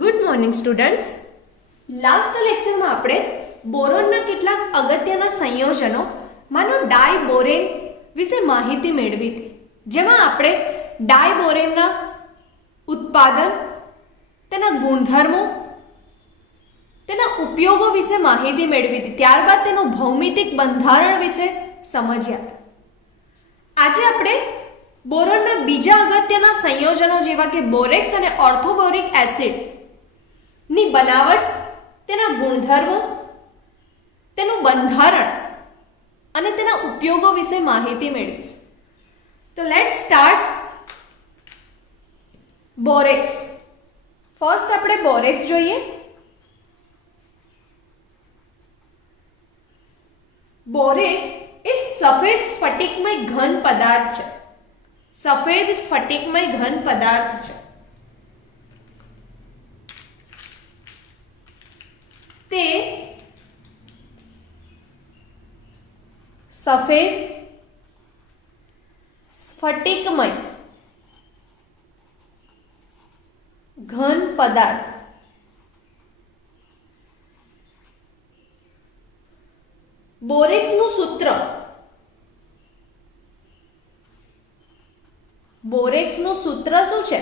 Good morning students. Last લેક્ચરમાં આપણે બોરોનના કેટલાક અગત્યના સંયોજનો માનો ડાયબોરેન વિશે માહિતી મેળવી હતી, જેમાં આપણે ડાયબોરેનના ઉત્પાદન, તેના ગુણધર્મો, તેના ઉપયોગો વિશે માહિતી મેળવી હતી. ત્યારબાદ તેનું ભૌમિતિક બંધારણ વિશે સમજ્યા. આજે આપણે બોરોનના બીજા અગત્યના સંયોજનો જેવા કે બોરેક્સ અને ઓર્થોબોરિક એસિડ ની બનાવટ, તેના ગુણધર્મો, તેનું બંધારણ અને તેના ઉપયોગો વિશે માહિતી મેળવીશું. તો લેટ્સ સ્ટાર્ટ. બોરેક્સ. ફર્સ્ટ આપણે બોરેક્સ જોઈએ. બોરેક્સ એ સફેદ સ્ફટિકમય ઘન પદાર્થ છે. સફેદ સ્ફટિકમય ઘન પદાર્થ છે. તે સફેદ સ્ફટિકમય ઘન પદાર્થ. બોરેક્સનું સૂત્ર. બોરેક્સનું સૂત્ર શું છે?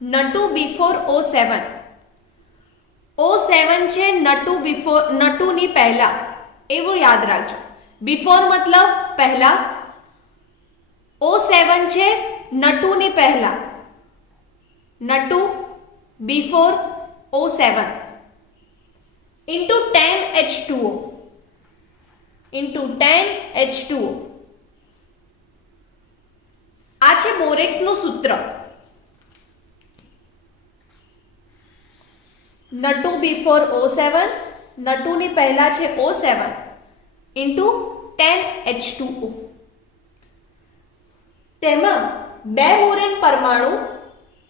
Na2 before O7. O7 છે નટુ ની પહેલા, એવું યાદ રાખજો. બિફોર મતલબ પહેલા, O7 છે નટુ ની પહેલા. નટુ before O7 into 10H2O into 10H2O. આ છે બોરેક્સનું સૂત્ર. નટુ બિફોર O7, નટુની પહેલા છે O7 into 10H2O. તેમાં બે બોરેન પરમાણુ,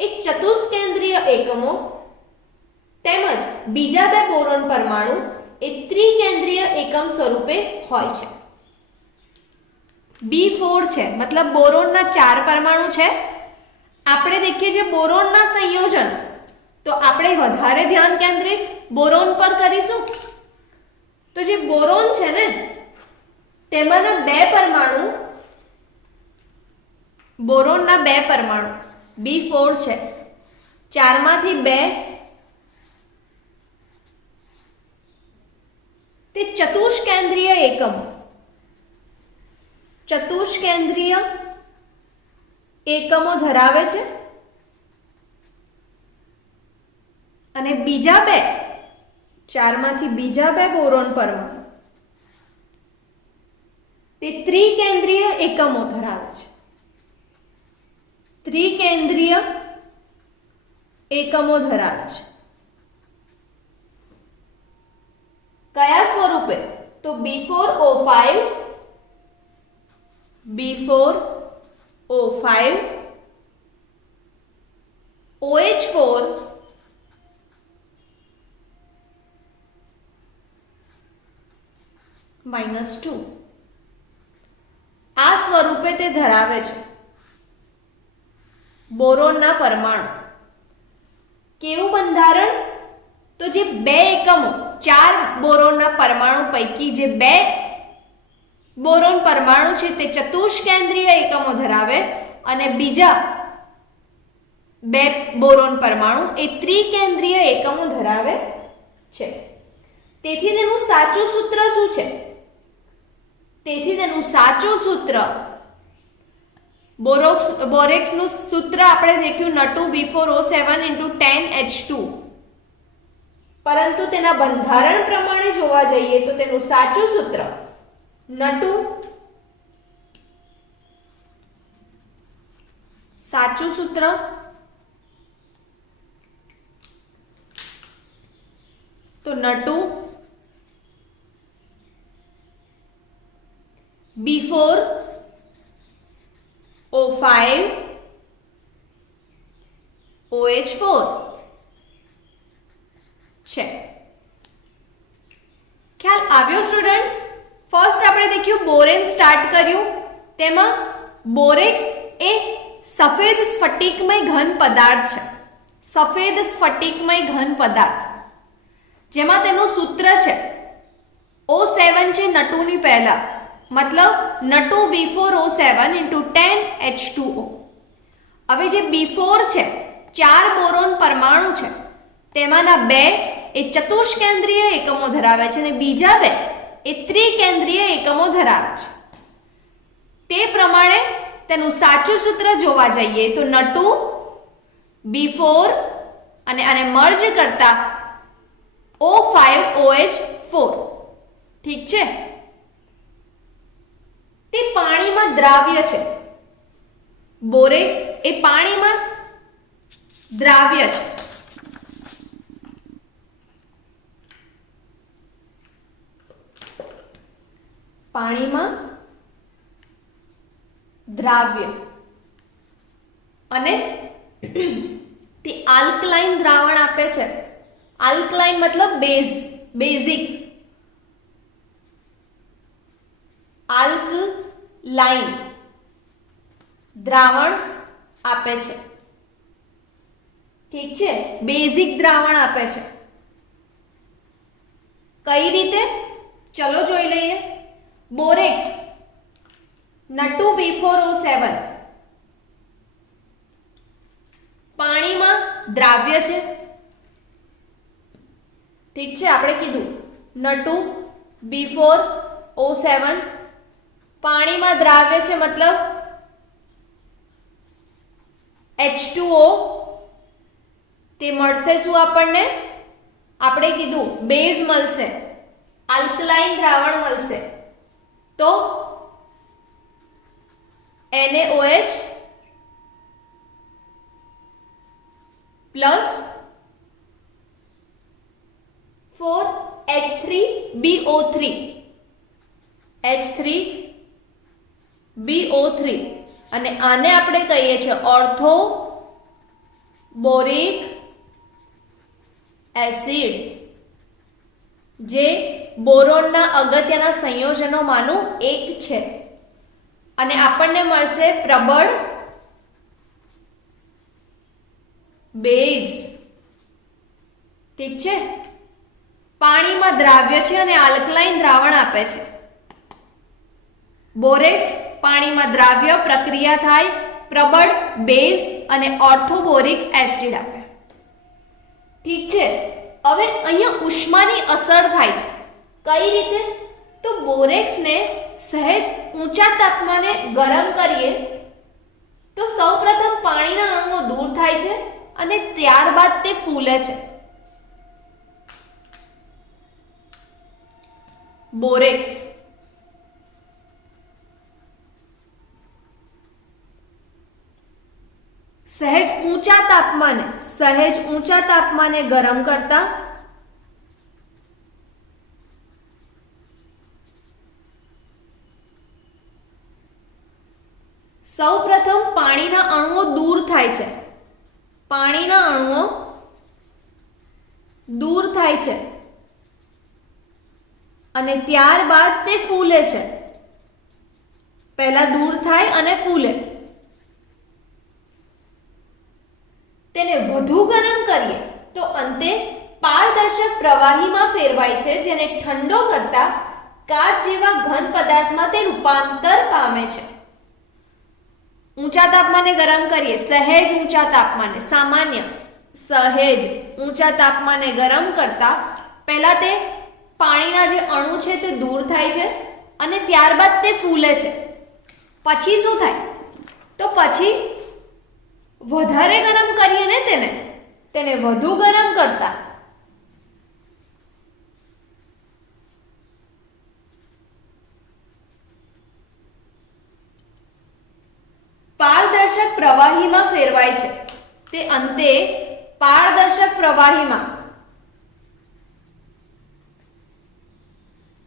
એક ચતુષ્કેન્દ્રીય એકમો તેમજ બીજા બે બોરોન પરમાણુ એ ત્રિકેન્દ્રીય એકમ સ્વરૂપે હોય છે. B4 છે મતલબ બોરોનના 4 પરમાણુ છે. આપણે દેખીએ છીએ બોરોનના સંયોજન, તો આપણે વધારે ધ્યાન કેન્દ્રિત બોરોન પર કરીશું. તો જે બોરોન છે ને, તેમાંના બે પરમાણુ, બોરોનના બે પરમાણુ B4 છે, 4 માંથી 2 તે ચતુષ્કેન્દ્રીય એકમ, ચતુષ્કેન્દ્રીય એકમો ધરાવે છે. અને બીજા બે, 4 માંથી બીજા બે બોરોન પરમાણુ તે ત્રિકેન્દ્રીય એકમો ધરાવે છે. ત્રિકેન્દ્રીય એકમો ધરાવે છે. કયા સ્વરૂપે? તો before O5 OH4 -2 આ સ્વરૂપે તે ધરાવે છે બોરોનના પરમાણુ. કેવું બંધારણ? તો જે બે એકમો, 4 બોરોનના પરમાણુ પૈકી જે બે બોરોન પરમાણુ છે તે ચતુષ્કેન્દ્રીય એકમો ધરાવે અને બીજા બે બોરોન પરમાણુ એ ત્રિકેન્દ્રીય એકમો ધરાવે છે. તેથી તેનું સાચું સૂત્ર શું છે? તેથી તેનું સાચું સૂત્ર, બોરેક્સનું સૂત્ર આપણે દેખ્યું નટુ બિફોર O7 into 10H2. પરંતુ તેના બંધારણ પ્રમાણે જોવા જઈએ તો તેનું સાચું સૂત્ર નટુ, સાચું સૂત્ર તો નટુ before O5 OH4 છે. સ્ટાર્ટ કર્યું તેમાં બોરેક્સ એ સફેદ સ્ફટિકમય ઘન પદાર્થ છે. સફેદ સ્ફટિકમય ઘન પદાર્થ જેમાં તેનું સૂત્ર છે O7 છે નટુની પહેલા, મતલબ નટુ B4 O7 into 10 H2O. હવે જે B4 છે 4 બોરોન પરમાણુ છે તેમાંના 2 એ ચતુષ્કેન્દ્રીય એકમો ધરાવે છે અને બીજા 2 એ ત્રિકેન્દ્રીય એકમો ધરાવે છે. તે પ્રમાણે તેનું સાચું સૂત્ર જોવા જઈએ તો નટુ B4 અને આને મર્જ કરતા O5OH4. ઠીક છે. તે પાણીમાં દ્રાવ્ય છે. બોરેક્સ એ પાણીમાં દ્રાવ્ય છે. પાણીમાં દ્રાવ્ય અને તે આલ્કલાઇન દ્રાવણ આપે છે. આલ્કલાઇન મતલબ બેઝિક. આલ્કલાઇન દ્રાવણ આપે છે. ઠીક છે, બેઝિક દ્રાવણ આપે છે. કઈ રીતે? ચલો જોઈ લઈએ. બોરેક્સ નટુ B4O7 પાણીમાં દ્રાવ્ય છે. ઠીક છે, આપણે કીધું નટુ B4O7 પાણીમાં દ્રાવ્ય છે મતલબ H2O. તે મળશે શું આપણને? આપણે કીધું બેઝ મળશે, આલ્કલાઇન દ્રાવણ મળશે. તો NaOH પ્લસ 4H3BO3 H3BO3 અને આને આપણે કહીએ છીએ ઓર્થો બોરિક એસિડ, જે બોરોનના અગત્યના સંયોજનોમાંનું એક છે અને આપણને મળશે પ્રબળ બેઝ. ઠીક છે, પાણીમાં દ્રાવ્ય છે અને આલ્કલાઇન દ્રાવણ આપે છે. બોરેક્સ પાણીમાં દ્રાવ્ય, પ્રક્રિયા થાય, પ્રબળ બેઝ અને ઓર્થોબોરિક એસિડ આપે. ઠીક છે, હવે અહીંયા ઉષ્માની અસર થાય છે. કઈ રીતે? તો બોરેક્સને સહેજ ઊંચા તાપમાને ગરમ કરીએ તો સૌપ્રથમ પાણીના અણુઓ દૂર થાય છે અને ત્યારબાદ તે ફૂલે છે. બોરેક્સ સહેજ ઊંચા તાપમાને ગરમ કરતા સૌપ્રથમ પાણીના અણુઓ દૂર થાય છે. પાણીના અણુઓ દૂર થાય છે અને ત્યારબાદ તે ફૂલે છે. પહેલા દૂર થાય અને ફૂલે. તેને વધુ ગરમ કરીએ તો અંતે પારદર્શક પ્રવાહીમાં ફેરવાય છે, જેને ઠંડો કરતા કાચ જેવા ઘન પદાર્થમાં તે રૂપાંતર પામે છે. ઊંચા તાપમાને ગરમ કરીએ, સહેજ ઊંચા તાપમાને, સામાન્ય સહેજ ઊંચા તાપમાને ગરમ કરતા પહેલા તે પાણીના જે અણુ છે તે દૂર થાય છે અને ત્યારબાદ તે ફૂલે છે. પછી શું થાય? તો પછી વધારે ગરમ કરીએ ને તેને વધુ ગરમ કરતા પારદર્શક પ્રવાહીમાં ફેરવાય છે. તે અંતે પારદર્શક પ્રવાહીમાં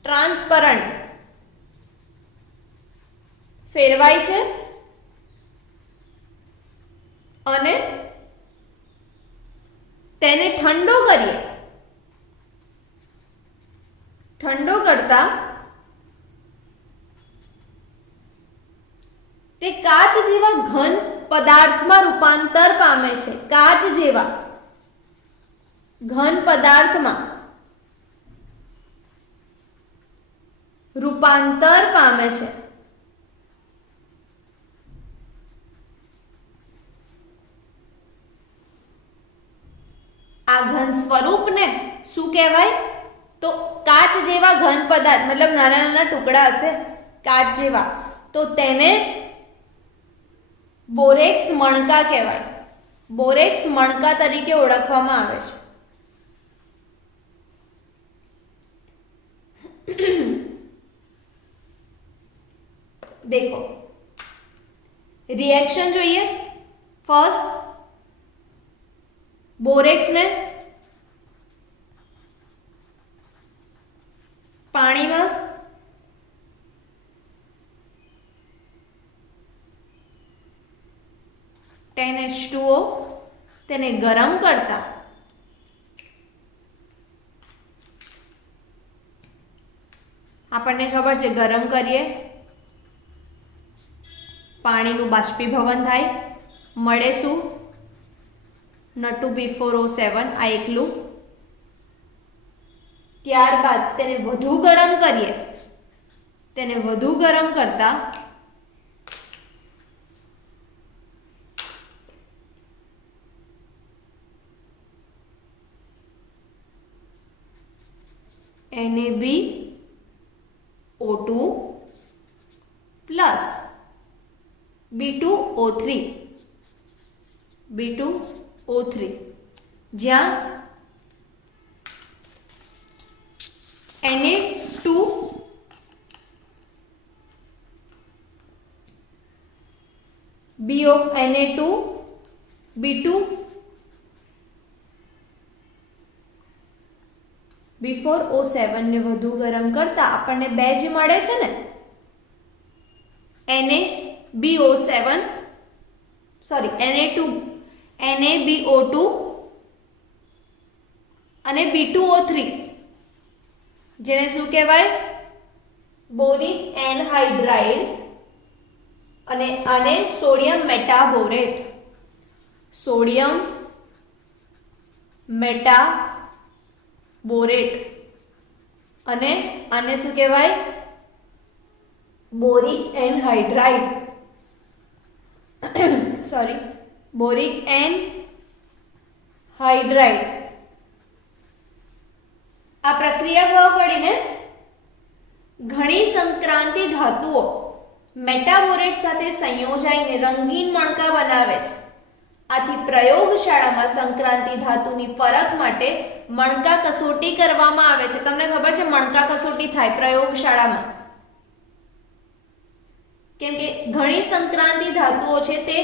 ટ્રાન્સપરન્ટ ફેરવાય છે અને તેને ઠંડો કરીએ. ઠંડો કરતા તે કાચ જેવા ઘન પદાર્થમાં રૂપાંતર પામે છે. કાચ જેવા ઘન પદાર્થમાં રૂપાંતર પામે છે. આ ઘન સ્વરૂપને શું કહેવાય? તો કાચ જેવા ઘન પદાર્થ મતલબ નાના નાના ટુકડા હશે કાચ જેવા, તો તેને બોરેક્સ મણકા કહેવાય. બોરેક્સ મણકા તરીકે ઓળખવામાં આવે છે. देखो रिएक्शन જોઈએ. ફર્સ્ટ બોરેક્સ ને પાણીમાં NH2O તેને ગરમ કરતા આપણને ખબર છે ગરમ કરીએ પાણીનું બાષ્પીભવન થાય, મળે શું? N2B4O7 આ એકલું. ત્યારબાદ તેને વધુ ગરમ કરીએ, તેને વધુ ગરમ કરતા NaBO2 પ્લસ B2O3 જ્યાં Na2 Na2 B2 B4O7 ને વધુ ગરમ કરતા આપણને બે જ મળે છે ને, NaBO7 સોરી NaBO2 અને B2O3 જેને શું કહેવાય? બોરિક એનહાઇડ્રાઇડ અને આને સોડિયમ મેટાબોરેટ. સોડિયમ મેટાબોરેટ અને આને શું કહેવાય? Boric anhydride sorry boric anhydride. આ પ્રક્રિયા ખબર પડી ને? ઘણી સંક્રાંતિ ધાતુઓ મેટાબોરેટ સાથે સંયોજાઈને રંગીન મણકા બનાવે છે. આથી પ્રયોગશાળામાં સંક્રાંતિ ધાતુની પરખ માટે મણકા કસોટી કરવામાં આવે છે. તમને ખબર છે મણકા કસોટી થાય પ્રયોગશાળામાં, કેમ કે ઘણી સંક્રાંતિ ધાતુઓ છે તે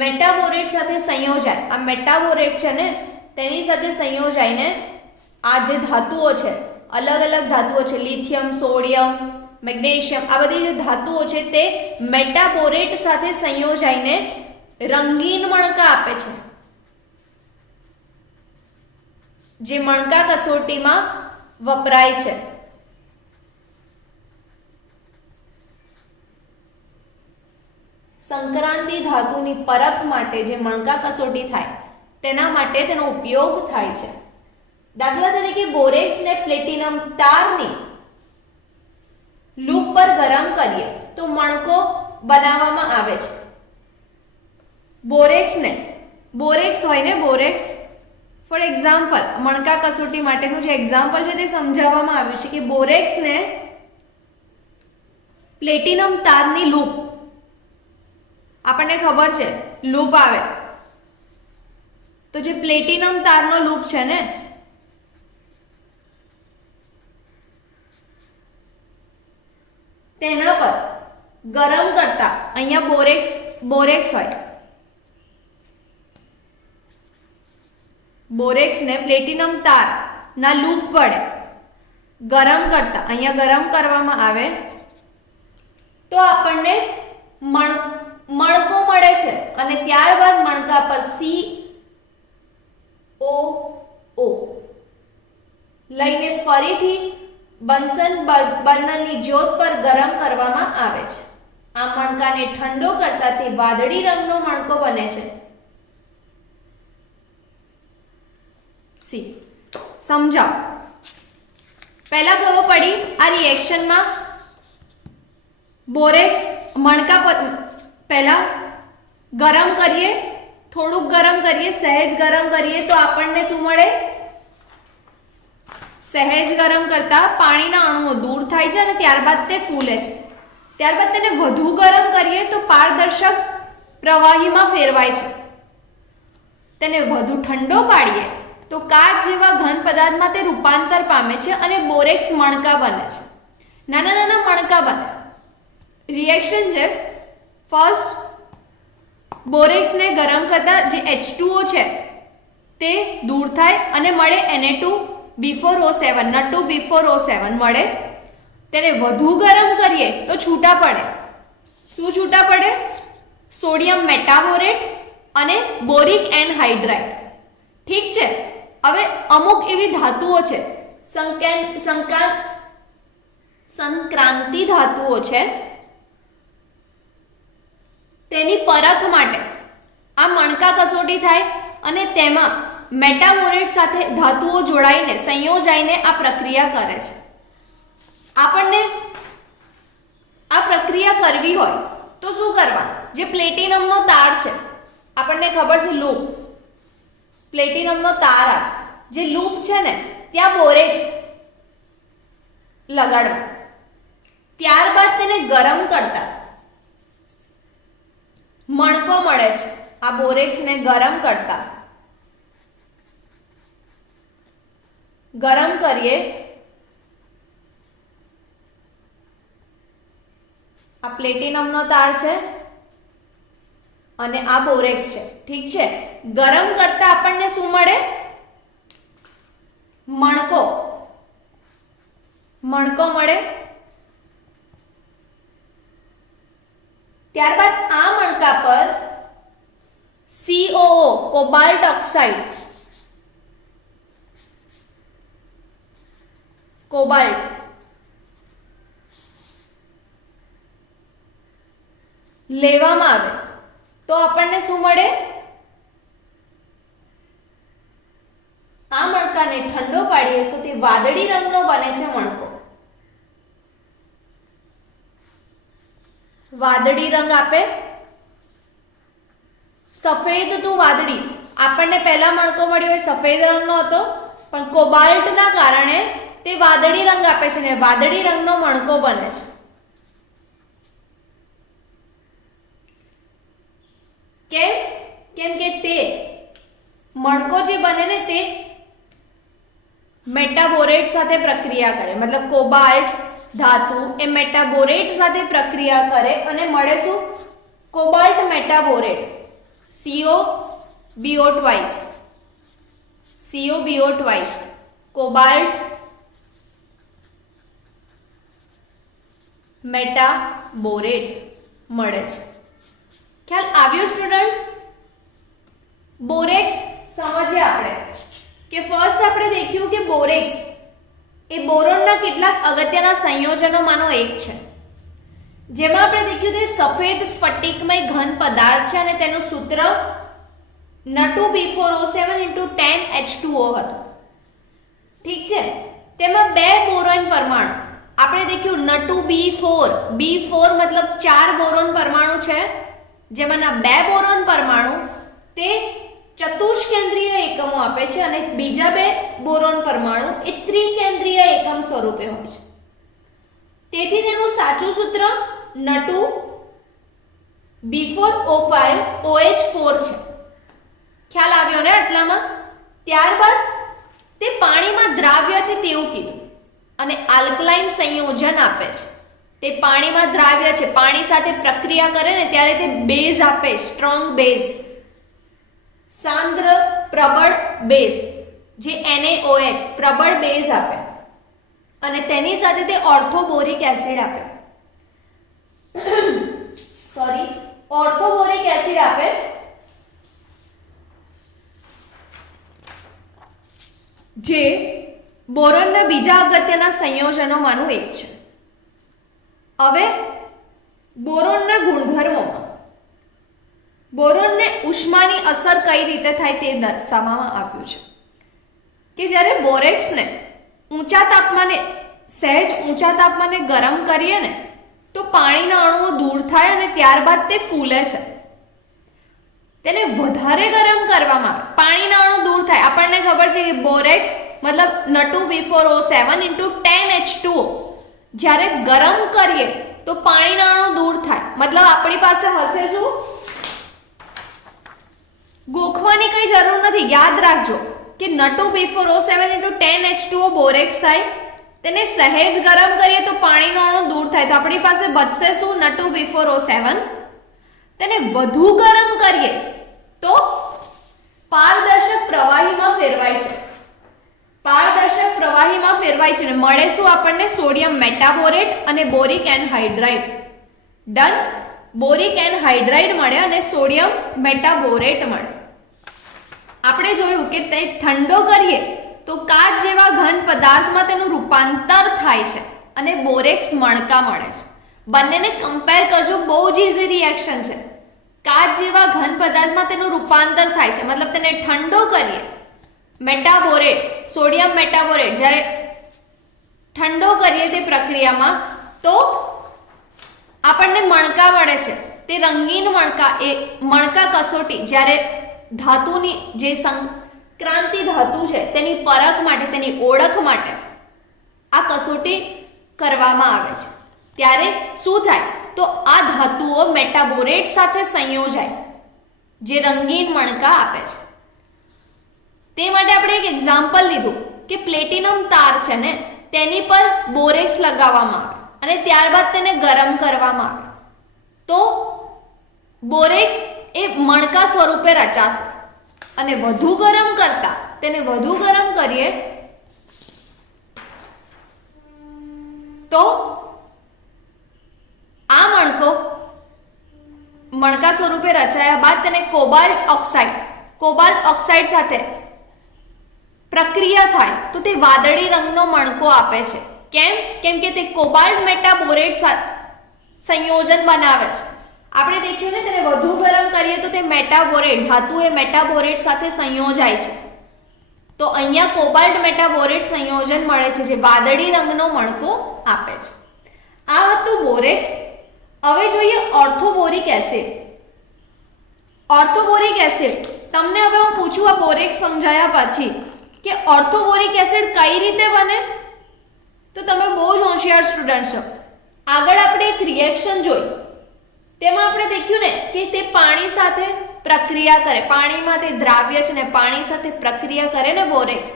મેટાબોરેટ સાથે સંયોજાય. આ મેટાબોરેટ છે ને તેની સાથે સંયોજાઈને આ જે ધાતુઓ છે, અલગ અલગ ધાતુઓ છે, લિથિયમ, સોડિયમ, મેગ્નેશિયમ, આ બધી જે ધાતુઓ છે તે મેટાબોરેટ સાથે સંયોજાઈને રંગીન મણકા આપે છે, જે મણકા કસોટીમાં વપરાય છે. સંક્રાંતિ ધાતુની પરખ માટે જે મણકા કસોટી થાય તેના માટે તેનો ઉપયોગ થાય છે. દાખલા તરીકે બોરેક્સને પ્લેટિનમ તારની લૂપ પર ગરમ કરીએ તો મણકો બનાવવામાં આવે છે. બોરેક્સ હોય ને, બોરેક્સ ફોર એક્ઝામ્પલ મણકા કસોટી માટેનું જે એક્ઝામ્પલ છે તે સમજાવવામાં આવ્યું છે કે બોરેક્સને પ્લેટિનમ તારની લૂપ, આપણને ખબર છે લૂપ આવે તો જે પ્લેટિનમ તારનો લૂપ છે ને તેના પર ગરમ કરતા, અહીંયા બોરેક્સ હોય, બોરેક્સને પ્લેટિનમ તાર ના લૂપ વડે ગરમ કરતા, અહીંયા ગરમ કરવામાં આવે તો આપણને મણકો મળે છે અને ત્યારબાદ મણકા પર COO લઈને ફરીથી બન્સન બર્નરની જ્યોત પર ગરમ કરવામાં આવે છે. આ મણકાને ઠંડો કરતા તે વાદળી રંગનો મણકો બને છે. સી સમજાવો. પહેલા ખબર પડી આ રિએક્શનમાં બોરેક્સ મણકા પહેલા ગરમ કરીએ, થોડુંક ગરમ કરીએ, સહેજ ગરમ કરીએ તો આપણને શું મળે? સહેજ ગરમ કરતા પાણીના અણુઓ દૂર થાય છે અને ત્યારબાદ તે ફૂલે છે. ત્યારબાદ તેને વધુ ગરમ કરીએ તો પારદર્શક પ્રવાહીમાં ફેરવાય છે. તેને વધુ ઠંડો પાડીએ તો કાચ જેવા ઘન પદાર્થમાં તે રૂપાંતર પામે છે અને બોરેક્સ મણકા બને છે. નાના નાના મણકા બને. રિએક્શન છે ફર્સ્ટ બોરેક્સને ગરમ કરતા જે H2O છે તે દૂર થાય અને મળે Na2B4O7 Na2B4O7 મળે. તેને વધુ ગરમ કરીએ તો છૂટા પડે. શું છૂટા પડે? સોડિયમ મેટાબોરેટ અને બોરિક એનહાઇડ્રાઇડ. ઠીક છે. હવે અમુક એવી ધાતુઓ છે સંક્રાંતિ ધાતુઓ છે, તેની પરખ માટે આ મણકા કસોટી થાય અને તેમાં મેટાબોરેટ સાથે ધાતુઓ જોડાઈને સંયોજાઈને આ પ્રક્રિયા કરે છે. આપણને આ પ્રક્રિયા કરવી હોય તો શું કરવાનું? જે પ્લેટિનમનો તાર છે, આપણને ખબર છે લૂપ, પ્લેટિનમનો તાર આવે, જે લૂપ છે ને ત્યાં બોરેક્સ લગાડવા. ત્યારબાદ તેને ગરમ કરતા મણકો મળે છે. આ બોરેક્સને ગરમ કરતા ગરમ કરીએ, આ પ્લેટિનમનો તાર છે અને આ બોરેક્સ છે. ઠીક છે. ગરમ કરતા આપણને શું મળે? મણકો મળે. ત્યારબાદ આ મણકા પર COO કોબાલ્ટ ઓક્સાઇડ કોબાલ્ટ લેવામાં આવે તો આપણને શું મળે? આ મણકાને ઠંડો પાડીએ તો તે વાદળી રંગનો બને છે મણકો. વાદળી રંગ આપે. સફેદ ટુ વાદળી. આપણને પહેલા મણકો મળ્યો એ સફેદ રંગનો હતો, પણ કોબાલ્ટના કારણે તે વાદળી રંગ આપે છે ને વાદળી રંગનો મણકો બને છે. કેમ કે તે મણકો જે બને ને તે મેટાબોરેટ સાથે પ્રક્રિયા કરે, મતલબ કોબાલ્ટ ધાતુ એ મેટાબોરેટ સાથે પ્રક્રિયા કરે અને મળે શું? કોબાલ્ટ મેટાબોરેટ CO2 કોબાલ્ટ મેટાબોરેટ મળે છે. ખ્યાલ આવ્યો સ્ટુડન્ટ્સ? બોરેક્સ સમજીએ આપણે કે ફર્સ્ટ આપણે દેખ્યું કે બોરેક્સ એ બોરોનના કેટલાક અગત્યના સંયોજનોમાંનો એક છે, જેમાં આપણે દેખ્યું તે સફેદ સ્ફટિકમય ઘન પદાર્થ છે અને તેનું સૂત્ર Na2B4O7 × 10H2O હતું. ઠીક છે. તેમાં બે બોરોન પરમાણુ આપણે દેખ્યું Na2B4 B4 મતલબ 4 બોરોન પરમાણુ છે, જેમાંના બે બોરોન પરમાણુ તે ચતુષ્કેન્દ્રીય એકમો આપે છે અને બીજા બે બોરોન પરમાણુ એ ત્રિકેન્દ્રીય એકમ સ્વરૂપે હોય છે. તેથી તેનું સાચું સૂત્ર Na2B4O5 OH4 છે. ખ્યાલ આવ્યો ને આટલામાં? ત્યારબાદ તે પાણીમાં દ્રાવ્ય છે તેવું કીધું અને આલ્કલાઇન સંયોજન આપે છે. તે પાણીમાં દ્રાવ્ય છે, પાણી સાથે પ્રક્રિયા કરે ને ત્યારે તે બેઝ આપે, સ્ટ્રોંગ બેઝ, સાંદ્ર પ્રબળ બેઝ, જે NaOH પ્રબળ બેઝ આપે અને તેની સાથે તે ઓર્થોબોરિક એસિડ આપે. ઓર્થોબોરિક એસિડ આપે જે બોરોનના બીજા અગત્યના સંયોજનોમાંનું એક છે. હવે બોરોનના ગુણધર્મોમાં બોરોનને ઉષ્માની અસર કઈ રીતે થાય તે દર્શાવવામાં આવ્યું છે કે જ્યારે બોરેક્સને સહેજ ઊંચા તાપમાને ગરમ કરીએ ને તો પાણીના અણુઓ દૂર થાય અને ત્યારબાદ તે ફૂલે છે. તેને વધારે ગરમ કરવામાં આવે, પાણીના અણુ દૂર થાય. આપણને ખબર છે કે બોરેક્સ મતલબ N2B4O7 × 10H2O જ્યારે ગરમ કરીએ તો પાણીના અણુ દૂર થાય. મતલબ આપણી પાસે હશે શું, ગોખવાની કઈ જરૂર નથી. યાદ રાખજો કે N2B4O7 × 10H2O બોરેક્સ થાય. તેને સહેજ ગરમ કરીએ તો પાણીનો અણુ દૂર થાય, તો આપણી પાસે બચશે શું, N2B4O7. તેને વધુ ગરમ કરીએ તો પારદર્શક પ્રવાહીમાં ફેરવાય છે. પારદર્શક પ્રવાહીમાં ફેરવાય છે ને મળે શું આપણને, સોડિયમ મેટાબોરેટ અને boric anhydride. Done. Boric anhydride મળે અને સોડિયમ મેટાબોરેટ મળે. આપણે જોયું કે તે ઠંડો કરીએ તો કાચ જેવા ઘન પદાર્થમાં તેનું રૂપાંતર થાય છે અને બોરેક્સ મણકા મળે છે. બંનેને કમ્પેર કરજો, બહુ જ ઈઝી રિએક્શન છે. કાચ જેવા ઘન પદાર્થમાં તેનું રૂપાંતર થાય છે, મતલબ તેને ઠંડો કરીએ, મેટાબોરેટ, સોડિયમ મેટાબોરેટ જ્યારે ઠંડો કરીએ તે પ્રક્રિયામાં તો આપણને મણકા મળે છે. તે રંગીન મણકા, એ મણકા કસોટી જ્યારે ધાતુની જે સંક્રાંતિ ધાતુ છે તેની પરખ માટે, તેની ઓળખ માટે આ કસોટી કરવામાં આવે છે. ત્યારે શું થાય, તો આ ધાતુઓ મેટાબોરેટ સાથે સંયોજાય જે રંગીન મણકા આપે છે. તે માટે આપણે એક એક્ઝામ્પલ લીધું કે પ્લેટિનમ તાર છે ને તેની પર બોરેક્સ લગાવવામાં આવે અને ત્યારબાદ તેને ગરમ કરવામાં આવે તો બોરેક્સ એ મણકા સ્વરૂપે રચાશે. અને વધુ ગરમ કરતા, તેને વધુ ગરમ કરીએ તો આ મણકા સ્વરૂપે રચાયા બાદ તેને કોબાલ્ટ ઓક્સાઇડ સાથે પ્રક્રિયા થાય તો તે વાદળી રંગનો મણકો આપે છે. કેમ કે તે કોબાલ્ટ મેટાબોરેટ સંયોજન બનાવે છે. આપણે દેખ્યું ને, તેને વધુ ગરમ કરીએ તો તે મેટાબોરેટ, ધાતુ એ મેટાબોરેટ સાથે સંયોજાય છે. તો અહીંયા કોબાલ્ટ મેટાબોરેટ સંયોજન મળે છે જે વાદળી રંગનો મણકો આપે છે. આ હતું બોરેક્સ. હવે જોઈએ ઓર્થોબોરિક એસિડ. ઓર્થોબોરિક એસિડ તમને હવે હું પૂછું આ બોરેક્સ સમજાયા પછી કે ઓર્થોબોરિક એસિડ કઈ રીતે બને, તો તમે બહુ જ હોશિયાર સ્ટુડન્ટ છો. આગળ આપણે એક રિએક્શન જોઈ, તેમાં આપણે દેખ્યું ને કે તે પાણી સાથે પ્રક્રિયા કરે, પાણીમાં તે દ્રાવ્ય છે ને પાણી સાથે પ્રક્રિયા કરે ને બોરેક્સ,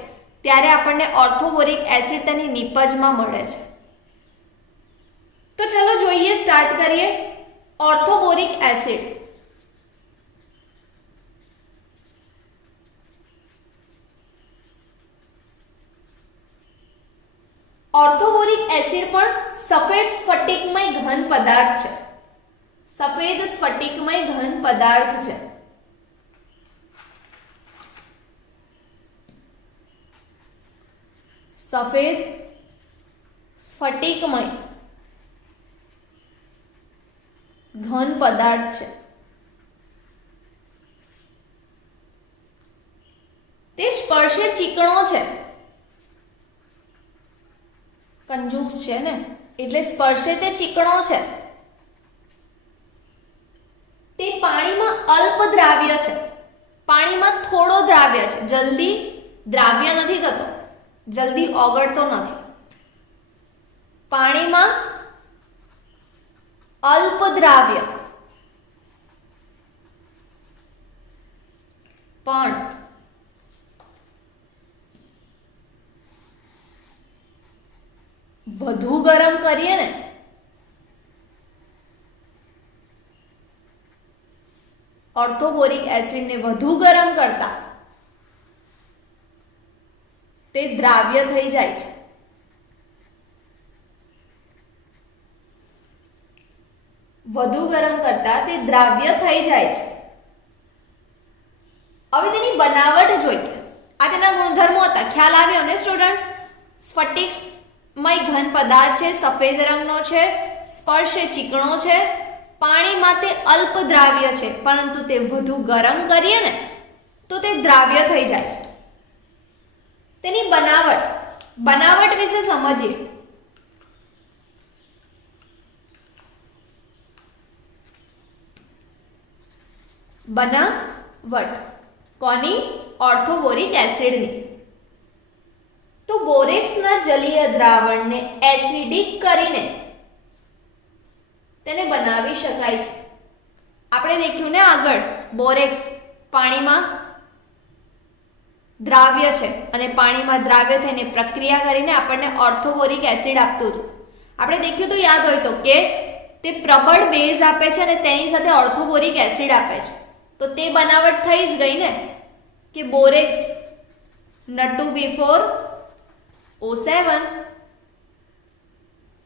ત્યારે આપણને ઓર્થોબોરિક એસિડ તેની નિપજમાં મળે છે. તો ચલો જોઈએ, સ્ટાર્ટ કરીએ. ઓર્થોબોરિક એસિડ. ઓર્થોબોરિક એસિડ પણ સફેદ સ્ફટિકમય ઘન પદાર્થ છે. સફેદ સ્ફટિકમય ઘન પદાર્થ છે. સફેદ સ્ફટિકમય ઘન પદાર્થ છે. તે સ્પર્શે ચીકણો છે. કંજૂસ છે ને એટલે સ્પર્શે તે ચીકણો છે. તે પાણીમાં અલ્પ દ્રાવ્ય છે. પાણીમાં થોડો દ્રાવ્ય છે, જલ્દી દ્રાવ્ય નથી થતો, જલ્દી ઓગળતો નથી. પાણીમાં અલ્પ દ્રાવ્ય પણ વધુ ગરમ કરીએ ને ઓર્થોબોરિક એસિડને વધુ ગરમ કરતા તે દ્રાવ્ય થઈ જાય છે. વધુ ગરમ કરતા તે દ્રાવ્ય થઈ જાય છે. હવે તેની બનાવટ જોઈએ. આ તેના ગુણધર્મો હતા. ખ્યાલ આવ્યો ને સ્ટુડન્ટ્સ? સ્ફટિકમય ઘન પદાર્થ છે, સફેદ રંગનો છે, સ્પર્શે ચીકણો છે, પાણીમાં તે અલ્પ દ્રાવ્ય છે, પરંતુ તે વધુ ગરમ કરીએ ને તો તે દ્રાવ્ય થઈ જાય છે. તેની બનાવટ વિશે સમજીએ. બનાવટ કોની? ઓર્થોબોરિક એસિડની. તો બોરેક્સના જલીય દ્રાવણને એસિડિક કરીને તેને બનાવી શકાય છે. આપણે દેખ્યું ને આગળ, બોરેક્સ પાણીમાં દ્રાવ્ય છે અને પાણીમાં દ્રાવ્ય થઈને પ્રક્રિયા કરીને આપણને ઓર્થોબોરિક એસિડ આપતું હતું. આપણે દેખ્યું તો યાદ હોય તો કે તે પ્રબળ બેઝ આપે છે અને તેની સાથે ઓર્થોબોરિક એસિડ આપે છે. તો તે બનાવટ થઈ જ ગઈ ને કે બોરેક્સ N2B4O7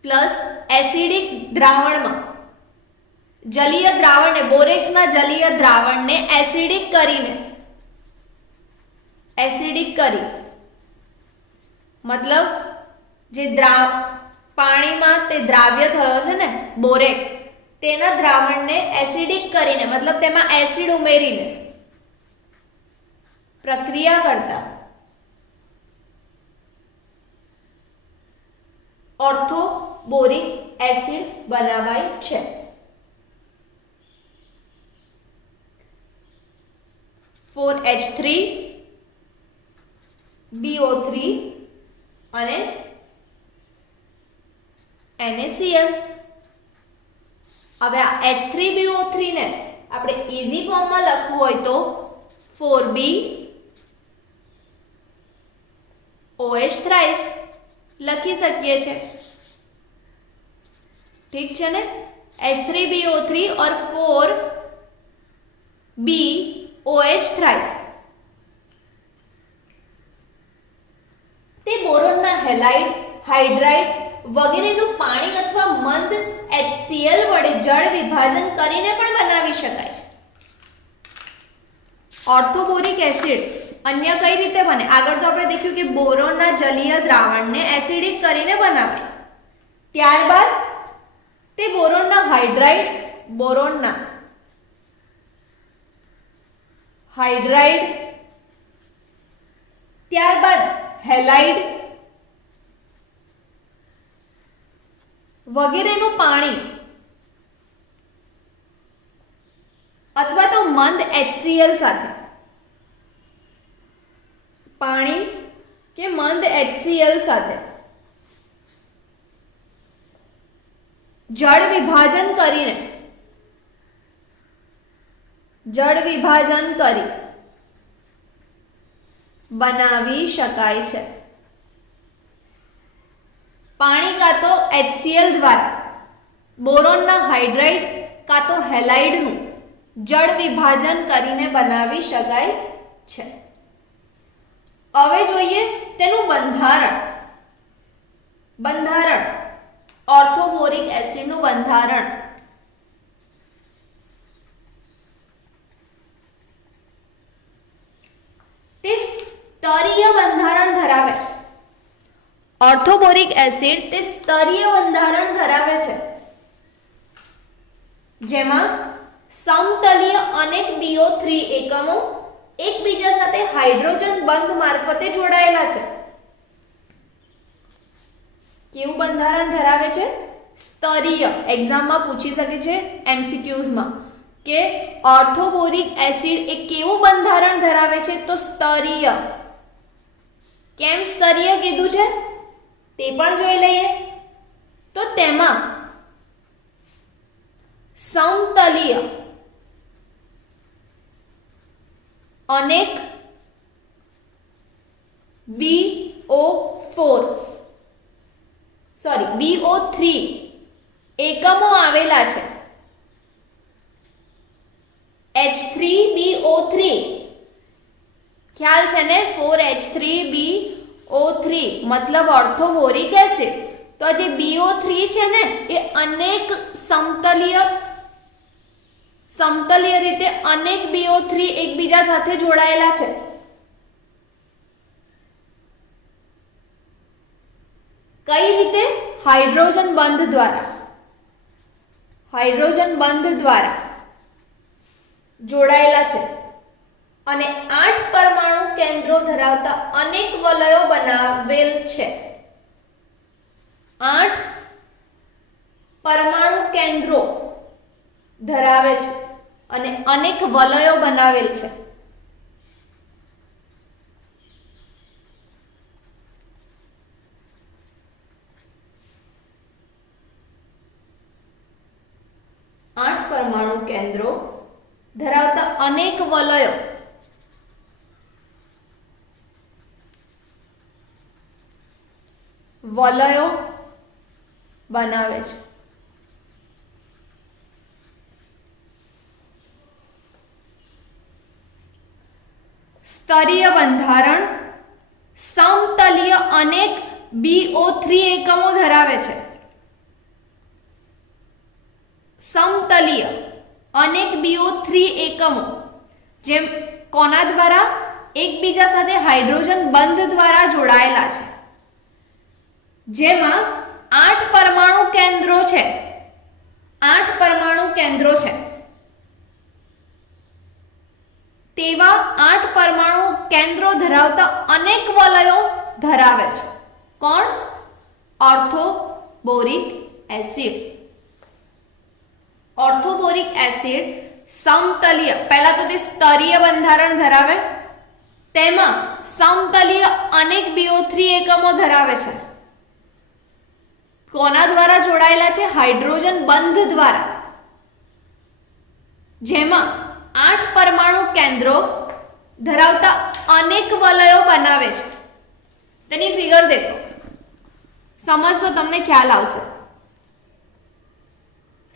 પ્લસ એસિડિક દ્રાવણમાં જલીય દ્રાવણને, બોરેક્સના જલીય દ્રાવણને એસિડિક કરી મતલબ જે પાણીમાં તે દ્રાવ્ય થયો છે ને બોરેક્સ, તેના દ્રાવણને એસિડિક કરીને મતલબ તેમાં એસિડ ઉમેરીને પ્રક્રિયા કરતા ઓર્થોબોરિક એસિડ બનાવાય છે. H3BO3 અને NaCl. હવે આ H3BO3 ને આપણે ઈઝી ફોર્મમાં લખવું હોય તો 4BOH થ્રાઇસ લખી શકીએ છીએ. ઠીક છે ને? H3BO3 और 4BOH થ્રાઇસ. તે બોરોનના હેલાઇડ, હાઇડ્રાઇડ વગેરેનું પાણી અથવા મંદ HCl વડે જળ વિભાજન કરીને પણ બનાવી શકાય છે. ઓર્થોબોરિક એસિડ અન્ય કઈ રીતે બને? આગળ તો આપણે દેખ્યું કે બોરોનના જલીય દ્રાવણને એસિડિક કરીને બનાવે. ત્યારબાદ તે બોરોનના હાઇડ્રાઇડ, ત્યારબાદ હેલાઇડ વગેરેનું પાણી અથવા તો મંદ HCl સાથે જળ વિભાજન કરી બનાવી શકાય છે. પાણી કાં તો HCl દ્વારા બોરોનના હાઇડ્રાઇડ કાં તો હેલાઇડનું જળ વિભાજન કરીને બનાવી શકાય છે. હવે જોઈએ તેનું બંધારણ ઓર્થોબોરિક એસિડનું બંધારણ. તે સ્તરીય બંધારણ ધરાવે છે. ઓર્થોબોરિક એસિડ તે સ્તરીય બંધારણ ધરાવે છે, જેમાં સમતલીય અનેક BO3 એકમો એકબીજા સાથે હાઇડ્રોજન બંધ મારફતે જોડાયેલા છે. કેવું બંધારણ ધરાવે છે? સ્તરીય. એક્ઝામમાં પૂછી શકે છે MCQsમાં કે ઓર્થોબોરિક એસિડ એ કેવું બંધારણ ધરાવે છે? તો સ્તરીય. કેમ સ્તરીય કીધું છે તે પણ જોઈ લઈએ. તો તેમાં સમતલીય અનેક BO3 એકમો આવેલા છે. H3BO3 ખ્યાલ છે ને? 4H3BO3 મતલબ ઓર્થોબોરિક એસિડ. તો જે BO3 છે ને એ અનેક સમતલીય રીતે અનેક BO3 એકબીજા સાથે જોડાયેલા છે. કઈ રીતે? હાઇડ્રોજન બંધ દ્વારા. હાઇડ્રોજન બંધ દ્વારા જોડાયેલા છે અને 8 પરમાણુ કેન્દ્રો ધરાવતા અનેક વલયો બનાવેલ છે. 8 પરમાણુ કેન્દ્રો ધરાવે છે અને અનેક વલયો બનાવેલ છે. પરમાણુ કેન્દ્રો ધરાવતા અનેક વલયો બનાવે છે. સ્તરીય બંધારણ સમતલીય અનેક BO3 એકમો ધરાવે છે. સમતલીય અનેક BO3 એકમો જેમ કોના દ્વારા એકબીજા સાથે હાઇડ્રોજન બંધ દ્વારા જોડાયેલા છે, જેમાં 8 પરમાણુ કેન્દ્રો છે. 8 પરમાણુ કેન્દ્રો છે તેવા 8 પરમાણુ કેન્દ્રો ધરાવતા અનેક વલયો ધરાવે છે. કોણ? ઓર્થોબોરિક એસિડ. ઓર્થોબોરિક એસિડ સમતલીય, પહેલા તો તે સ્તરીય બંધારણ ધરાવે, તેમાં સમતલીય અનેક BO3 એકમો ધરાવે છે. કોના દ્વારા જોડાયેલા છે? હાઇડ્રોજન બંધ દ્વારા, જેમાં 8 પરમાણુ કેન્દ્રો ધરાવતા અનેક વલયો બનાવે છે. તેની ફિગર દેખો, સમજશો તમને ખ્યાલ આવશે.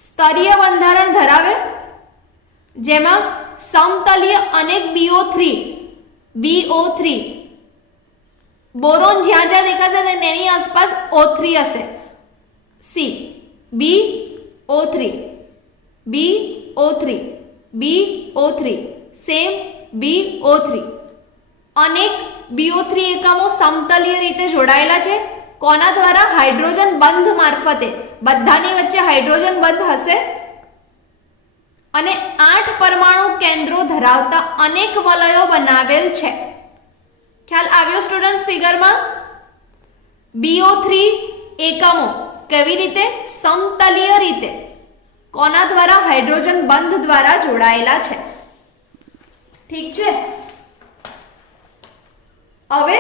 સ્તરીય બંધારણ ધરાવે જેમાં સમતલીય અનેક BO3 બોરોન જ્યાં જ્યાં દેખાશે તેની આસપાસ O3 હશે. C BO3 સેમ BO3 અનેક BO3 એકમો સમતલીય રીતે જોડાયેલા છે. કોના દ્વારા? હાઇડ્રોજન બંધ મારફતે. બધાની વચ્ચે હાઇડ્રોજન બંધ હશે અને 8 પરમાણુ કેન્દ્રો ધરાવતા અનેક વલયો બનાવેલ છે. ખ્યાલ આવ્યો સ્ટુડન્ટ્સ ફિગરમાં? BO3 એકમો કેવી રીતે? સમતલીય રીતે. કોના દ્વારા? હાઇડ્રોજન બંધ દ્વારા જોડાયેલા છે. ઠીક છે. હવે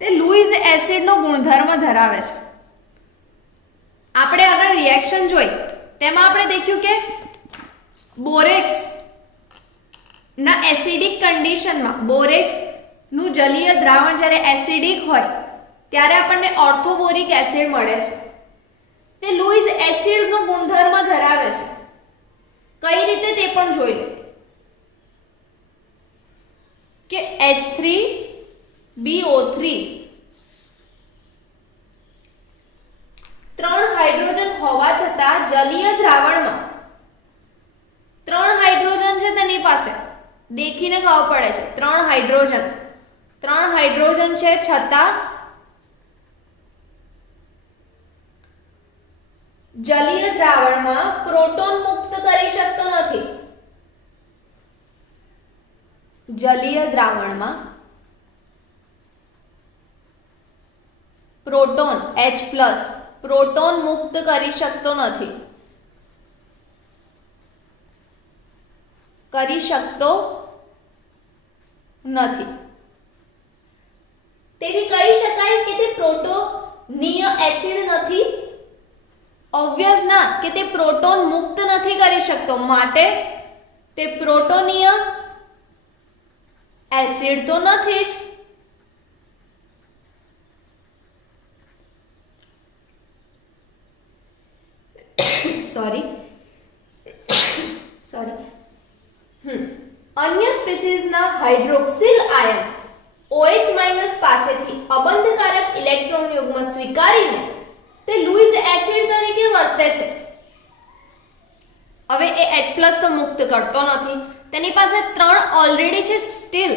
તે લુઈસ એસિડનો ગુણધર્મ ધરાવે છે. આપણે આગળ રિએક્શન જોઈ તેમાં આપણે દેખ્યું કે બોરેક્સ ના એસિડિક કન્ડિશનમાં, બોરેક્સ નું જલીય દ્રાવણ જ્યારે એસિડિક હોય ત્યારે આપણને ઓર્થોબોરિક એસિડ મળે છે. તે લુઈસ એસિડનો ગુણધર્મ ધરાવે છે. કઈ રીતે તે પણ જોઈ લો કે H3BO3 ત્રણ હાઇડ્રોજન હોવા છતાં જલીય દ્રાવણમાં 3 હાઇડ્રોજન છે તેની પાસે. દેખીને ખબર પડે છે 3 હાઇડ્રોજન છે છતાં જલીય દ્રાવણમાં પ્રોટોન મુક્ત કરી શકતો નથી. જલીય દ્રાવણમાં પ્રોટોન H+ પ્રોટોન મુક્ત કરી શકતો નથી. તેથી કહી શકાય કે તે પ્રોટોનીય એસિડ નથી. ઓબ્વિયસ ના કે તે પ્રોટોન મુક્ત નથી કરી શકતો, માટે તે પ્રોટોનીય એસિડ તો નથી જ. અન્ય સ્પીસીઝના હાઇડ્રોક્સિલ આયન OH- પાસેથી અબંધકારક ઇલેક્ટ્રોન યુગ્મ સ્વીકારીને તે લુઈસ એસિડ તરીકે વર્તે છે. હવે એ H+ તો મુક્ત કરતો નથી, તેની પાસે 3 ઓલરેડી છે. સ્ટીલ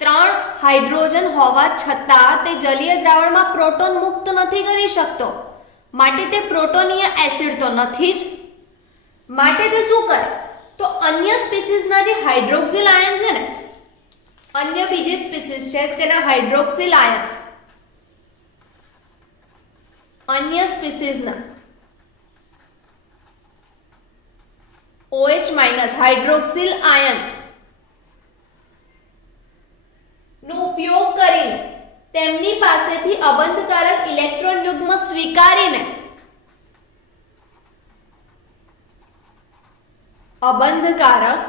3 હાઇડ્રોજન હોવા છતાં તે જલીય દ્રાવણમાં પ્રોટોન મુક્ત નથી કરી શકતો, માટે તે પ્રોટોનીય એસિડ તો નથી જ. માટે તે શું કરે તો અન્ય સ્પીસીસના જે હાઇડ્રોક્સિલ આયન છે ને, અન્ય બીજી સ્પીસીસ છે તેના હાઇડ્રોક્સિલ આયન, અન્ય સ્પીસીસના OH- હાઇડ્રોક્સિલ આયન નો ઉપયોગ કરીને તેમની પાસેથી અબંધકારક ઇલેક્ટ્રોન યુગ્મ સ્વીકારીને અબંધકારક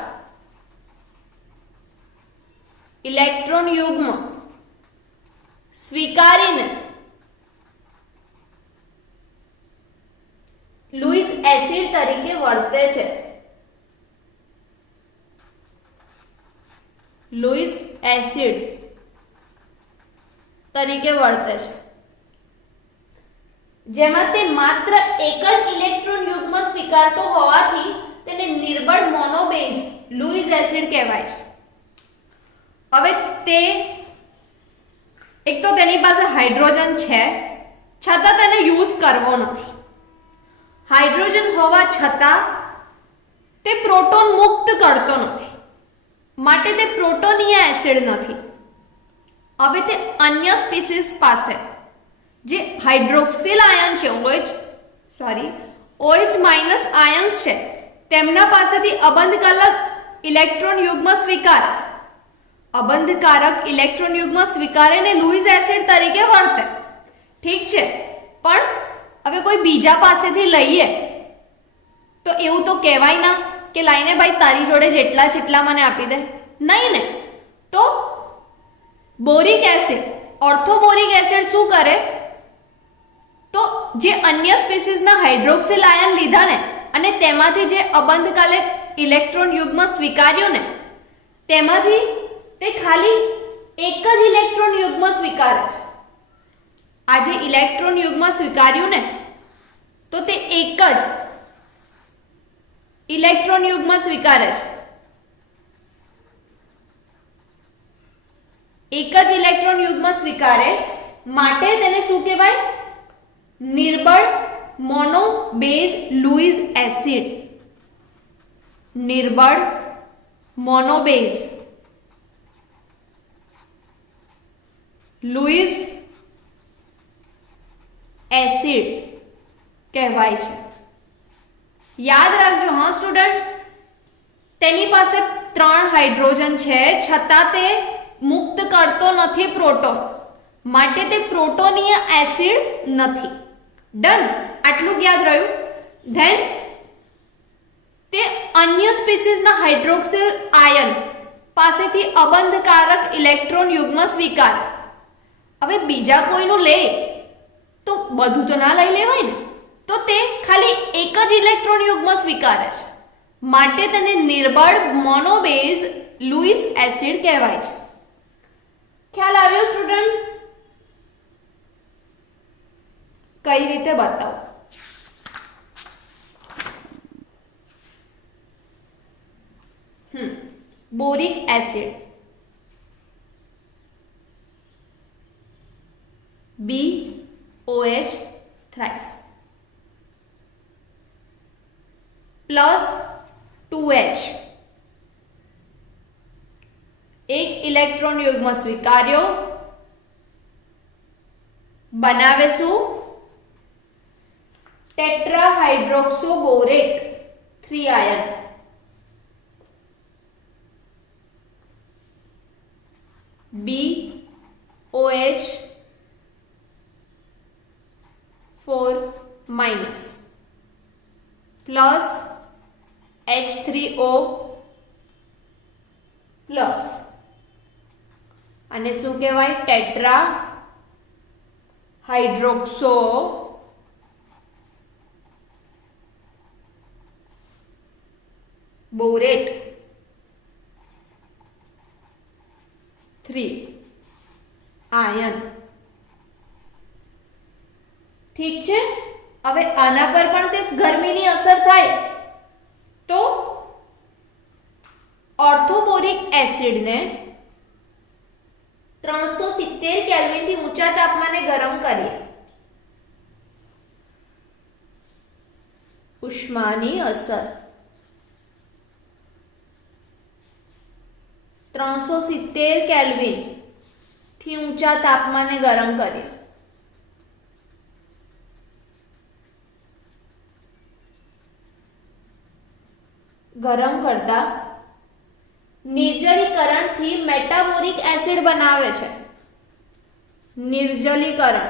ઇલેક્ટ્રોન યુગ્મ સ્વીકારીને લુઈસ એસિડ તરીકે વર્તે છે. લુઈસ એસિડ તરીકે વર્તે છે, જેમાં તે માત્ર એક જ ઇલેક્ટ્રોન યુગ્મ સ્વીકારતો હોવાથી તેને નિર્બળ મોનોબેઝ લુઈસ એસિડ કહેવાય છે. હવે તે એક તો તેની પાસે હાઇડ્રોજન છે છતાં તેને યુઝ કરવો નથી. હાઇડ્રોજન હોવા છતાં તે પ્રોટોન મુક્ત કરતો નથી, માટે તે પ્રોટોનીય એસિડ નથી. હવે તે અન્ય સ્પીસીસ પાસે જે હાઇડ્રોક્સિલ આયન છે, OH- આયન્સ છે, તેમના પાસેથી અબંધકારક ઇલેક્ટ્રોન યુગ્મ સ્વીકારીને લુઈસ એસિડ તરીકે વર્તે. ઠીક છે, પણ હવે કોઈ બીજા પાસેથી લઈએ તો એવું તો કહેવાય ના કે લાઈને ભાઈ તારી જોડે જેટલા છે એટલા મને આપી દે, નહીં ને. તો બોરિક એસિડ, ઓર્થોબોરિક એસિડ શું કરે તો જે અન્ય સ્પીસીસના હાઇડ્રોક્સિલ આયન લીધા ને અને તેમાંથી જે અબંધકારક ઇલેક્ટ્રોન યુગ્મ સ્વીકાર્યો ને તેમાંથી તે ખાલી એક જ ઇલેક્ટ્રોન યુગ્મ સ્વીકારે છે. આ જે ઇલેક્ટ્રોન યુગ્મ સ્વીકાર્યું ને તો તે એક જ ઇલેક્ટ્રોન યુગ્મ સ્વીકારે છે. એક જ ઇલેક્ટ્રોન યુગ્મ સ્વીકારે માટે તેને શું કહેવાય? નિર્બળ મોનોબેઝ લુઈસ એસિડ. નિર્બળ મોનોબેઝ લુઈસ એસિડ કહેવાય છે. યાદ રાખજો હા સ્ટુડન્ટ્સ, તેની પાસે 3 હાઇડ્રોજન છે છતાં તે મુક્ત કરતો નથી પ્રોટોન, માટે તે પ્રોટોનીય એસિડ નથી. ડન, આટલું યાદ રહ્યું. ધેન તે અન્ય સ્પીસીસના હાઇડ્રોક્સિલ આયન પાસેથી અબંધકારક ઇલેક્ટ્રોન યુગ્મ સ્વીકાર. હવે બીજા કોઈનું લે તો બધું તો ના લઈ લેવાય ને, તો તે ખાલી એક જ ઇલેક્ટ્રોન યુગ્મ સ્વીકારે છે, માટે તેને નિર્બળ મોનોબેઝ લુઈસ એસિડ કહેવાય છે. ખ્યાલ આવ્યો સ્ટુડન્ટ્સ? કઈ રીતે બતાવો? Boric acid BOH thrice plus 2H, એક ઇલેક્ટ્રોન યુગ્મ સ્વીકાર્યો, બનાવે શું? Tetrahydroxoborate 3 ion. BOH 4- plus H3O plus, અને શું કહેવાય? Tetrahydroxoborate 3 ion. ઠીક છે, હવે આના પર પણ તે ગરમીની અસર થાય તો ઓર્થોબોરિક એસિડને 370 કેલ્વિનથી ઊંચા તાપમાને ગરમ કરીએ. ઉષ્માની અસર 370 કેલ્વિન થી ઊંચા તાપમાને ગરમ કરીએ. ગરમ કરતા નિર્જલીકરણથી મેટાબોરિક એસિડ બનાવે છે. નિર્જલીકરણ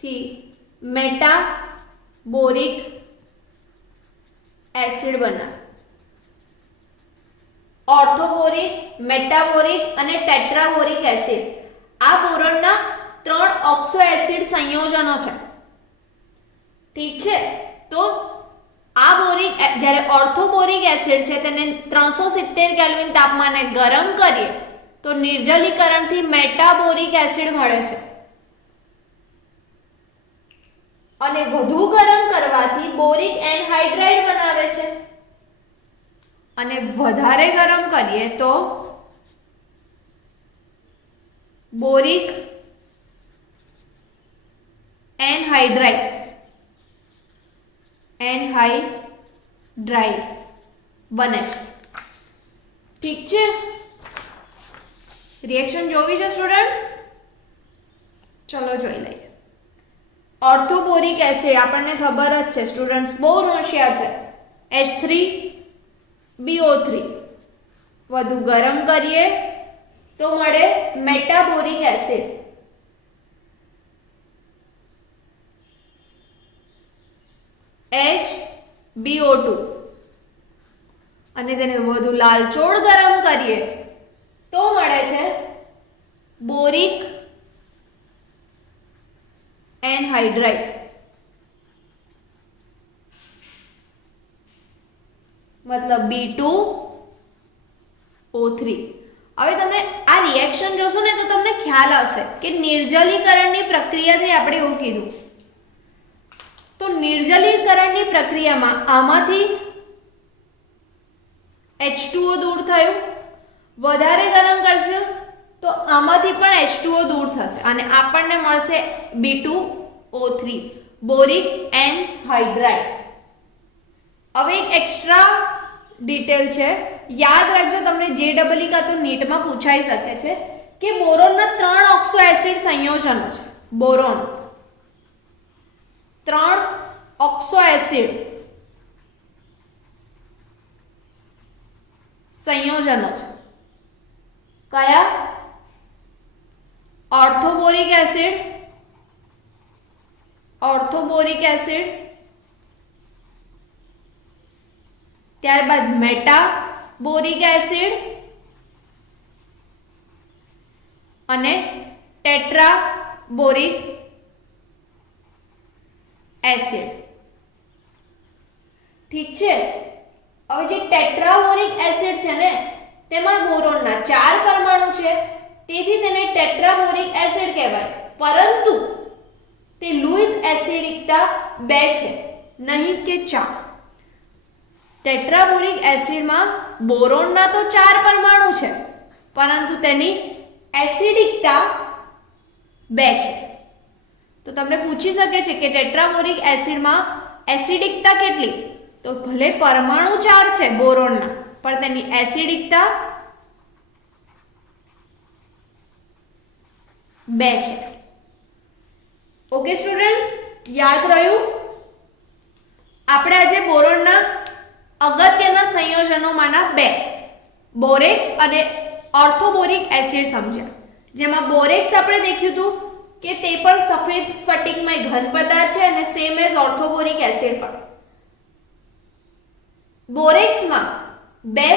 થી મેટાબોરિક એસિડ બનાવે. ઓર્થોબોરિક, મેટાબોરિક અને ટેટ્રાબોરિક એસિડ આ બોરોનના 3 ઓક્સો એસિડ સંયોજનો છે. ઠીક છે. તો આ બોરિક જ્યારે ઓર્થોબોરિક એસિડ છે તેને 370 કેલ્વિન તાપમાને ગરમ કરીએ તો નિર્જલીકરણથી મેટાબોરિક એસિડ મળે છે. અને વધુ ગરમ કરવાથી બોરિક એનહાઇડ્રાઇડ બનાવે છે. અને વધારે ગરમ કરીએ તો બોરિક એનહાઇડ્રાઇડ બને છે. ઠીક છે. રિએક્શન જોવી છે સ્ટુડન્ટ્સ? ચલો જોઈ લઈએ. ઓર્થોબોરિક એસિડ આપણને ખબર જ છે સ્ટુડન્ટ્સ, બહુ હોશિયાર છે. H3BO3 વધુ ગરમ કરીએ તો મળે મેટાબોરિક એસિડ. HBO2 અને તેને વધુ લાલચોળ ગરમ કરીએ તો મળે છે બોરિક એનહાઇડ્રાઇડ. મતલબ B2O3. હવે તમે આ રિએક્શન જોશો ને તો તમને ખ્યાલ આવશે કે નિર્જલીકરણની પ્રક્રિયાથી આપણે એવું કીધું. તો નિર્જલીકરણની પ્રક્રિયામાં આમાંથી H2O દૂર થયું. વધારે ગરમ કરશે તો આમાંથી પણ H2O દૂર થશે અને આપણને મળશે B2O3 બોરિક એનહાઇડ્રાઇડ. હવે એક એક્સ્ટ્રા ડિટેલ છે, યાદ રાખજો, તમને JEE કા તો નીટમાં પૂછાઈ શકે છે કે બોરોનના 3 ઓક્સો એસિડ સંયોજનો છે. બોરોન 3 ઓક્સો એસિડ સંયોજનો છે. કયા? ઓર્થોબોરિક એસિડ, ત્યારબાદ મેટાબોરિક એસિડ અને ટેટ્રાબોરિક એસિડ. ઠીક છે. હવે જે ટેટ્રાબોરિક એસિડ છે ને તેમાં બોરોનના 4 પરમાણુ છે, તેથી તેને ટેટ્રાબોરિક એસિડ કહેવાય. પરંતુ તે લुईस એસિડિકતા 2 છે, નહીં કે 4. ટેટ્રાબોરિક એસિડમાં બોરોનના તો 4 પરમાણુ છે પરંતુ તેની એસિડિકતા 2 છે. તો તમને પૂછી શકે છે કે ટેટ્રાબોરિક એસિડમાં એસિડિકતા કેટલી? તો ભલે પરમાણુ 4 છે બોરોનના પણ તેની એસિડિકતા 2 છે. ઓકે સ્ટુડન્ટ્સ, યાદ રહ્યું? આપણે આજે બોરોનના અગત્યના સંયોજનોમાંના 2 બોરેક્સ અને ઓર્થોબોરિક એસિડ સમજ્યા. જેમાં બોરેક્સ આપણે દેખ્યું હતું કે તે પણ સફેદ સ્ફટિકમય ઘન પદાર્થ છે અને સેમ એઝ ઓર્થોબોરિક એસિડ પણ. બોરેક્સમાં બે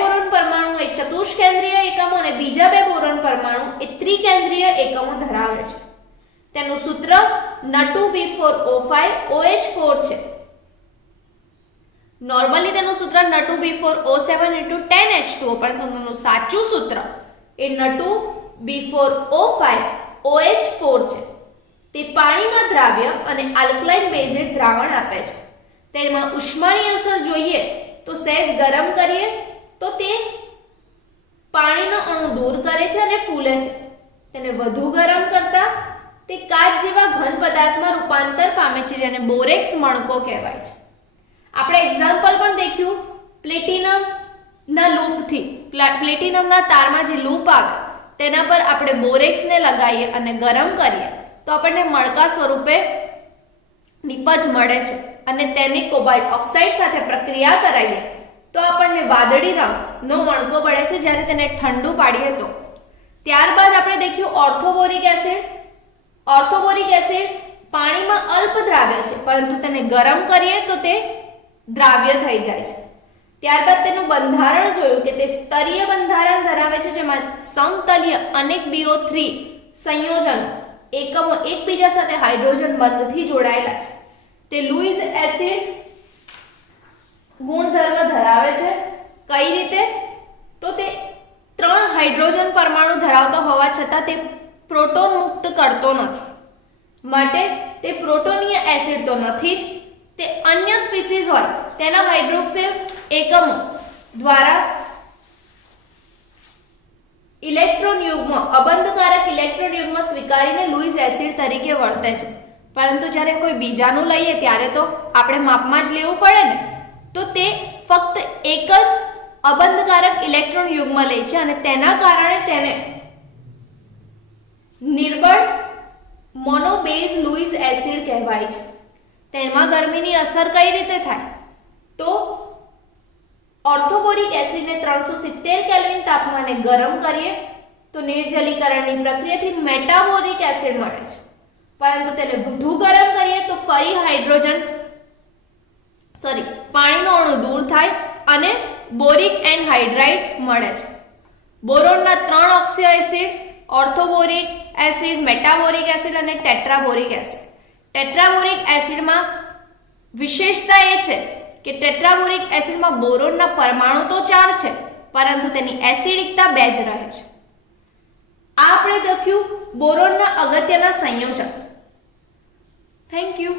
બોરોન પરમાણુ એ ચતુષ્કેન્દ્રીય એકમો અને બીજા 2 બોરોન પરમાણુ એ ત્રિકેન્દ્રીય એકમો ધરાવે છે. તેનું સૂત્ર N2B4O5 OH4 છે. નોર્મલી તેનું સૂત્ર N2B4O7 × 10H2O, પણ તેનું સાચું સૂત્ર એ N2B4O5 OH4 છે. તે પાણીમાં દ્રાવ્ય અને આલ્કલાઇન બેઝિક દ્રાવણ આપે છે. તેમાં ઉષ્માની અસર જોઈએ તો સહેજ ગરમ કરીએ તો તે પાણીનો અણુ દૂર કરે છે અને ફૂલે છે. તેને વધુ ગરમ કરતા તે કાચ જેવા ઘન પદાર્થમાં રૂપાંતર પામે છે, જેને બોરેક્સ મણકો કહેવાય છે. આપણે એક્ઝામ્પલ પણ દેખ્યું પ્લેટિનમ ના લૂપથી. પ્લેટિનમના તારમાં જે લૂપ આવે તેના પર આપણે બોરેક્સને લગાવીએ અને ગરમ કરીએ તો આપણને મણકા સ્વરૂપે નિપજ મળે છે અને તેની કોબાલ્ટ ઓક્સાઇડ સાથે પ્રક્રિયા કરાવીએ તો આપણને વાદળી રંગનો મણકો મળે છે જ્યારે તેને ઠંડુ પાડીએ તો. ત્યારબાદ આપણે દેખ્યું ઓર્થોબોરિક એસિડ. ઓર્થોબોરિક એસિડ પાણીમાં અલ્પ દ્રાવ્ય છે પરંતુ તેને ગરમ કરીએ તો તે દ્રાવ્ય થઈ જાય છે. ત્યારબાદ તેનું બંધારણ જોયું કે તે સ્તરીય બંધારણ ધરાવે છે જેમાં સમતલીય અનેક BO3 સંયોજનો એકમો એકબીજા સાથે હાઇડ્રોજન બંધથી જોડાયેલા છે. તે લુઈસ એસિડ ગુણધર્મ ધરાવે છે. કઈ રીતે? તો તે 3 હાઇડ્રોજન પરમાણુ ધરાવતો હોવા છતાં તે પ્રોટોન મુક્ત કરતો નથી, માટે તે પ્રોટોનીય એસિડ તો નથી જ. તે અન્ય સ્પીસીઝ હોય તેના હાઇડ્રોક્સિલ એકમો દ્વારા ઇલેક્ટ્રોન યુગ્મ અબંધકારક ઇલેક્ટ્રોન યુગ્મ સ્વીકારીને લુઈસ એસિડ તરીકે વર્તે છે. પરંતુ જ્યારે કોઈ બીજાનું લઈએ ત્યારે તો આપણે માપમાં જ લેવું પડે ને, તો તે ફક્ત એક જ અબંધકારક ઇલેક્ટ્રોન યુગ્મ લે છે અને તેના કારણે તેને નિર્બળ મોનોબેઝ લુઈસ એસિડ કહેવાય છે. તેમાં ગરમીની અસર કઈ રીતે થાય? તો ઓર્થોબોરિક એસિડને 370 કેલ્વિન તાપમાને ગરમ કરીએ તો નિર્જલીકરણની પ્રક્રિયાથી મેટાબોરિક એસિડ મળે છે, પરંતુ તેને વધુ ગરમ કરીએ તો ફરી પાણીનો અણુ દૂર થાય અને બોરિક એનહાઇડ્રાઇડ મળે છે. બોરોનના 3 ઓક્સી એસિડ ઓર્થોબોરિક એસિડ, મેટાબોરિક એસિડ અને ટેટ્રાબોરિક એસિડ. ટેટ્રાબોરિક એસિડમાં વિશેષતા એ છે કે ટેટ્રાબોરિક એસિડમાં બોરોનના પરમાણુ તો 4 છે પરંતુ તેની એસિડિકતા 2 જ રહે છે. આ આપણે દેખ્યું બોરોનના અગત્યના સંયોજન. Thank you.